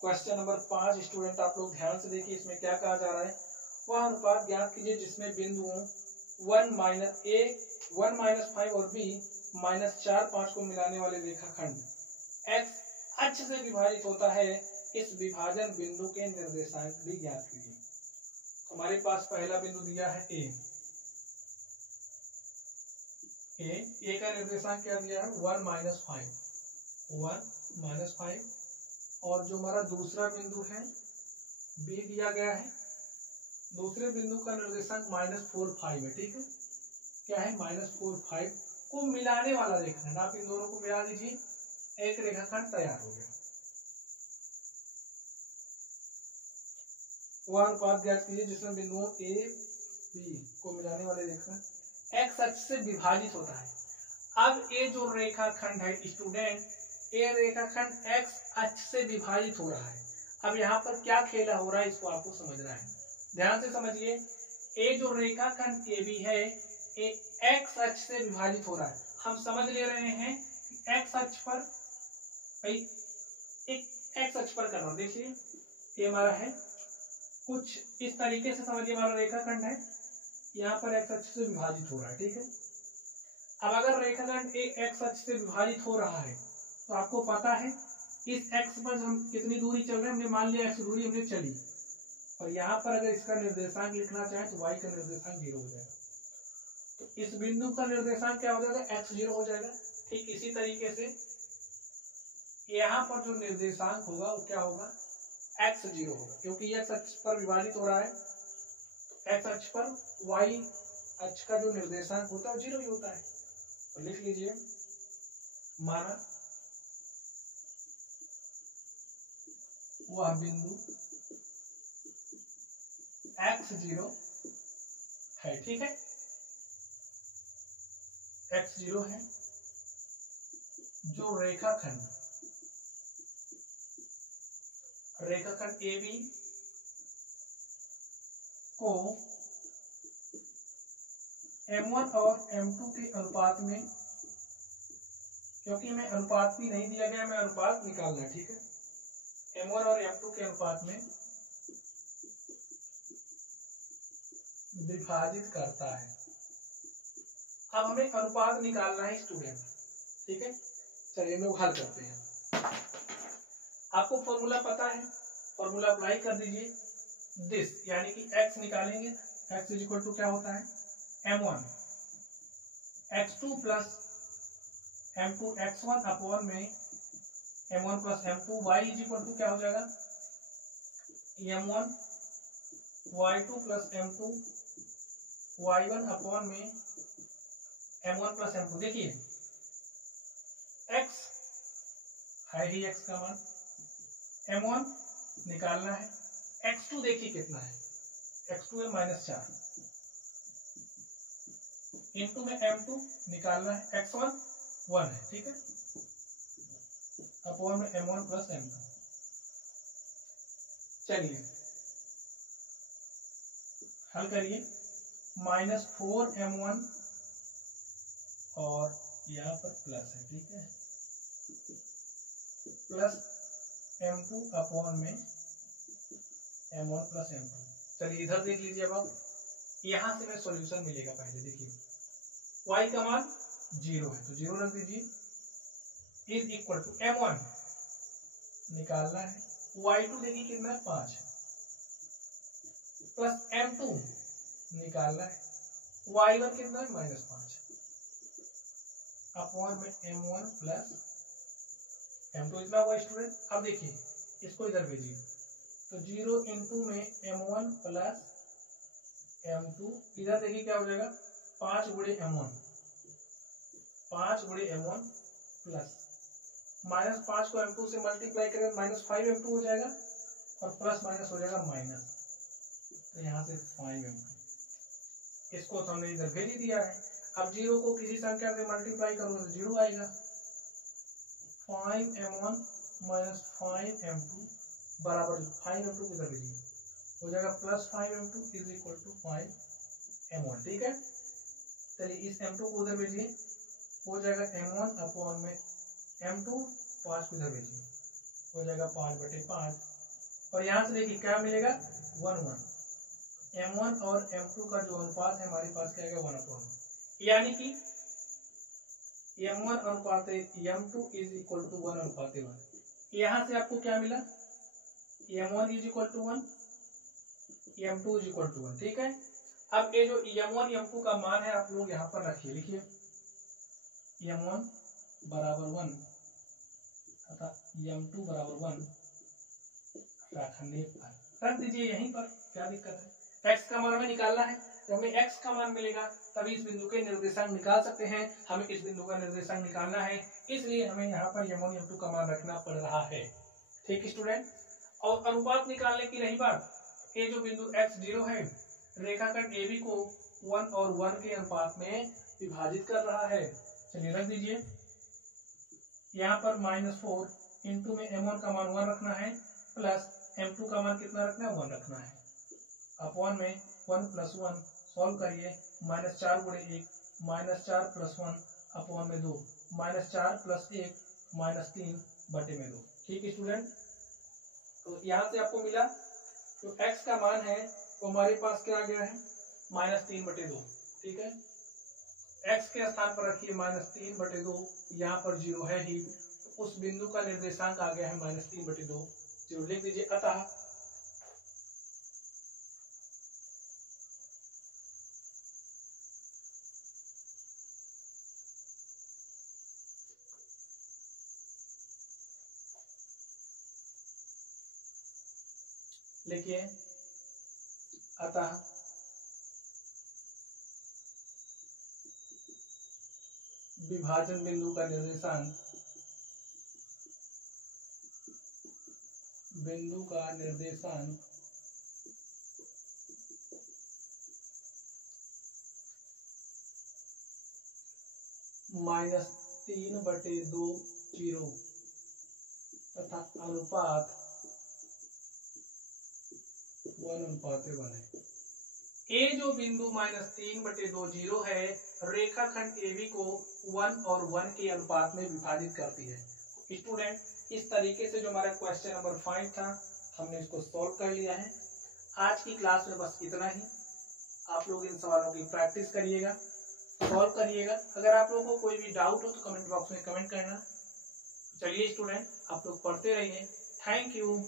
Question number 5 student आप लोग ध्यान से देखिए, इसमें क्या कहा जा रहा है। वह अनुपात ज्ञात कीजिए जिसमें बिंदुओं 1 माइनस 5 और b -4 5 को मिलाने वाले रेखाखंड x अक्ष से विभाजित होता है। इस विभाजन बिंदु के निर्देशांक भी ज्ञात कीजिए। हमारे पास पहला बिंदु दिया है ए का निर्देशांक क्या दिया है 1 माइनस 5 और जो हमारा दूसरा बिंदु है बी दिया गया है, दूसरे बिंदु का निर्देशांक -4 5 है। ठीक है, क्या है -4 5 को मिलाने वाला रेखाखंड। आप इन दोनों को मिला दीजिए, एक रेखाखंड तैयार हो गया। वह अनुपात ज्ञात कीजिए जिसमें बिंदुओं ए बी को मिलाने वाले रेखाखंड एक्स अक्ष से विभाजित होता है। अब ये जो रेखाखंड है स्टूडेंट, ये रेखाखंड एक्स अक्ष से विभाजित हो रहा है। अब यहाँ पर क्या खेला हो रहा है इसको आपको समझना है, ध्यान से समझिए। ये जो रेखाखंड ए बी है ये एक्स अक्ष से विभाजित हो रहा है। हम समझ ले रहे हैं कि एक्स अक्ष पर एक्स अक्ष पर करना। देखिए ये हमारा है, कुछ इस तरीके से समझिए, हमारा रेखाखंड है, यहाँ पर एक्स अक्ष से विभाजित हो रहा है। ठीक है, अब अगर रेखाखंड एक्स अक्ष से विभाजित हो रहा है तो आपको पता है इस एक्स पर हम कितनी दूरी चल रहे हैं, हमने मान लिया एक्स दूरी हमने चली, और यहाँ पर अगर इसका निर्देशांक लिखना चाहे तो वाई का निर्देशांक 0 हो जाएगा। तो इस बिंदु का निर्देशांक क्या हो जाएगा x 0 हो जाएगा। ठीक इसी तरीके से यहाँ पर जो निर्देशांक होगा वो क्या होगा x 0 होगा, क्योंकि x अक्ष पर विभाजित हो रहा है तो x अक्ष पर y अक्ष का जो निर्देशांक होता है वो 0 ही होता है। तो लिख लीजिए, माना वह बिंदु x 0 है। ठीक है, x 0 है जो रेखाखंड ए बी को m1 और m2 के अनुपात में, क्योंकि हमें अनुपात भी नहीं दिया गया, हमें अनुपात निकालना है। ठीक है, m1 और m2 के अनुपात में विभाजित करता है। अब हमें अनुपात निकालना है स्टूडेंट। ठीक है, चलिए हम लोग हल करते हैं। आपको फॉर्मूला पता है, फॉर्मूला अप्लाई कर दीजिए। दिस यानी कि x निकालेंगे, x इज इक्वल टू क्या होता है m1 x2 plus m2 x1 upon में m1 plus m2 y is equal to क्या हो जाएगा m1 y2 plus m2 y1 upon में m1 प्लस m2। देखिए x है ही x का मान, m1 निकालना है, x2 देखिए कितना है, x2 है -4 इंटू में m2 निकालना है, x1 1 है। ठीक है, अपॉन में m1 प्लस m2। चलिए हल करिए, -4 m1 और यहाँ पर प्लस है। ठीक है, प्लस m2 अपॉन में m1 प्लस m2। चलिए इधर देख लीजिए, अब आप यहां से में सॉल्यूशन मिलेगा। पहले देखिए y का मान 0 है तो 0 रख दीजिए, इज इक्वल टू m1 निकालना है, y2 देखिए कितना है 5 है, प्लस m2 निकालना है, y1 कितना है -5 है, अपॉन में m1 प्लस m2 इतना हुआ स्टूडेंट। अब देखिए इसको इधर भेजिए, तो 0 इंटू में m1 प्लस m2, इधर देखिए क्या हो जाएगा 5 गुणे m1 प्लस -5 को m2 से मल्टीप्लाई करें -5 m2 हो जाएगा, और प्लस माइनस हो जाएगा माइनस, तो यहाँ से 5 m2। इसको तो हमने इधर भेज ही दिया है। अब 0 को किसी संख्या से मल्टीप्लाई करोगे तो 0 आएगा, 5m1 माइनस 5m2 बराबर 5m2 इधर भेजिए, हो जाएगा plus 5m2 is equal to 5m1। ठीक है, चलिए इस m2 को उधर भेजिए, हो जाएगा m1 अपॉन में m2, 5 को इधर भेजिए, हो हो जाएगा 5/5 और यहाँ से देखिए क्या मिलेगा 1/1। M1 और M2 का जो अनुपात है हमारे पास क्या आएगा 1/1, यानी कि M1 अनुपात M2 इज इक्वल टू 1 अनुपात 1। यहाँ से आपको क्या मिला M1 is equal to 1, M2 is equal to 1। ठीक है, अब ये जो M1 M2 का मान है आप लोग यहाँ पर रखिए, लिखिए M1 बराबर 1 तथा M2 बराबर 1 रख दीजिए यहीं पर, क्या दिक्कत है। x का मान हमें निकालना है, जब हमें x का मान मिलेगा तभी इस बिंदु के निर्देशांक निकाल सकते हैं। हमें इस बिंदु का निर्देशांक निकालना है, इसलिए हमें यहाँ पर M1 M2 का मान रखना पड़ रहा है। ठीक स्टूडेंट, और अनुपात निकालने की रही बात, ये जो बिंदु x0 है रेखाखंड AB को 1 और 1 के अनुपात में विभाजित कर रहा है। चलिए रख दीजिए यहाँ पर -4 इंटू में M1 का मान 1 रखना है प्लस M2 का मान कितना रखना है 1 रखना है। अपॉन में 1 + 1 सॉल्व करिए, -4 × 1 -4 + 1 अपॉन में 2 -4 + 1 -3/2। ठीक स्टूडेंट, तो यहाँ से आपको मिला तो x का मान है वो हमारे पास क्या आ गया है -3/2। ठीक है, x के स्थान पर रखिए -3/2, यहाँ पर 0 है ही, उस बिंदु का निर्देशांक आ गया है -3/2, जो लिख दीजिए। अतः लिखिए अतः विभाजन बिंदु का निर्देशांक -3/2 तथा अनुपात 1:1 है। ये जो बिंदु -3/2 है रेखाखंड AB को 1 और 1 के अनुपात में विभाजित करती है। स्टूडेंट, इस तरीके से जो हमारा क्वेश्चन नंबर 5 था हमने इसको सॉल्व कर लिया है। आज की क्लास में बस इतना ही। आप लोग इन सवालों की प्रैक्टिस करिएगा, सॉल्व करिएगा। अगर आप लोगों को कोई भी डाउट हो तो कमेंट बॉक्स में कमेंट करना। चलिए स्टूडेंट, आप लोग पढ़ते रहिए। Thank you.